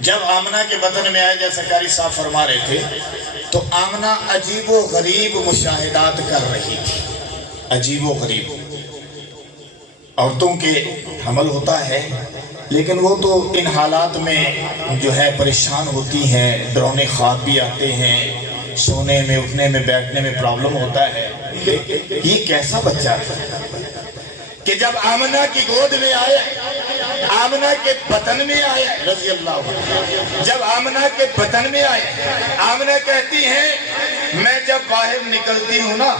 جب آمنہ کے بطن میں آئے، جیسا قاری صاحب فرما رہے تھے، تو آمنہ عجیب و غریب مشاہدات کر رہی تھی۔ عجیب و غریب عورتوں کے حمل ہوتا ہے، لیکن وہ تو ان حالات میں جو ہے پریشان ہوتی ہیں، ڈرونے خواب بھی آتے ہیں، سونے میں اٹھنے میں بیٹھنے میں پرابلم ہوتا ہے۔ یہ کیسا بچہ ہے کہ جب آمنہ کی گود میں آئے، آمنہ کے بطن میں آئے رضی اللہ عنہ، جب آمنہ کے بطن میں آئے، آمنہ کہتی ہیں میں جب باہر نکلتی ہوں نا،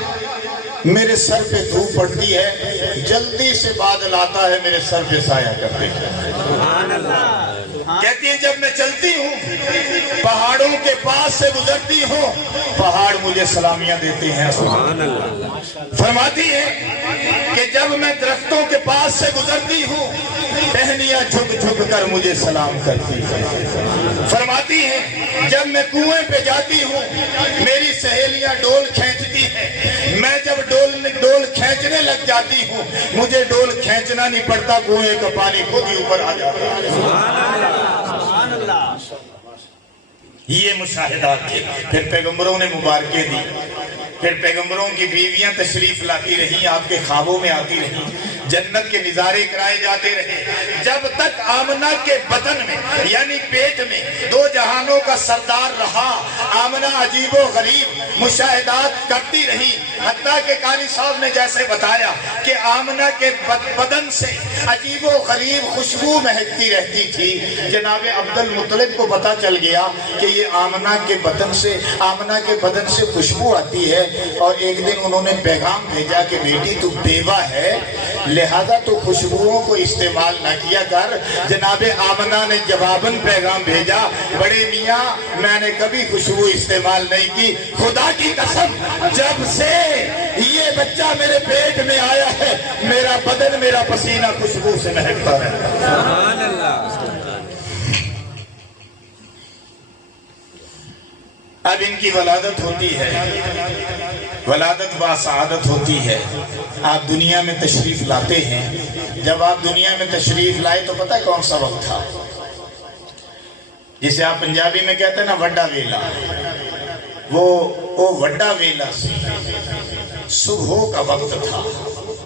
میرے سر پہ دھوپ پڑتی ہے، جلدی سے بادل آتا ہے میرے سر پہ سایہ کرتے ہیں۔ کہتی ہے جب میں چلتی ہوں، پہاڑوں کے پاس سے گزرتی ہوں، پہاڑ مجھے سلامیاں دیتے ہیں۔ فرماتی ہے کہ جب میں درختوں کے پاس سے گزرتی ہوں، ٹہنیاں جھک جھک کر مجھے سلام کرتی ہیں۔ فرماتی ہے جب میں کنویں پہ جاتی ہوں، میری سہیلیاں ڈول کھینچتی ہیں، میں جب ڈول کھینچنے لگ جاتی ہوں، مجھے ڈول کھینچنا نہیں پڑتا، کنویں کا پانی خود ہی اوپر آ جاتا ہے۔ یہ مشاہدات تھے۔ پھر پیغمبروں نے مبارکیں دی، پھر پیغمبروں کی بیویاں تشریف لاتی رہیں، آپ کے خوابوں میں آتی رہیں، جنت کے نظارے کرائے جاتے رہے، جب تک آمنہ کے بطن میں یعنی پیٹ میں دو جہانوں کا سردار رہا، آمنہ عجیب و غریب مشاہدات کرتی رہی، حتیٰ کہ قاری صاحب نے جیسے بتایا کہ آمنہ کے بدن سے عجیب و غریب خوشبو مہکتی رہتی تھی۔ جناب عبد المطلب کو پتا چل گیا کہ یہ آمنہ کے بدن سے خوشبو آتی ہے، اور ایک دن انہوں نے پیغام بھیجا کہ بیٹی تو بیوہ ہے، لہذا تو خوشبوؤں کو استعمال نہ کیا کر۔ جناب آمنہ نے جواباً پیغام بھیجا، بڑے میاں میں نے کبھی خوشبو استعمال نہیں کی، خدا کی قسم جب سے یہ بچہ میرے پیٹ میں آیا ہے، میرا بدن میرا پسینہ خوشبو سے مہکتا رہتا ہے۔ سبحان اللہ۔ اب ان کی ولادت ہوتی ہے، ولادت باسعادت ہوتی ہے، آپ دنیا میں تشریف لاتے ہیں۔ جب آپ دنیا میں تشریف لائے تو پتہ ہے کون سا وقت تھا؟ جسے آپ پنجابی میں کہتے ہیں نا وڈا ویلا، وہ وڈا ویلا سے صبح کا وقت تھا۔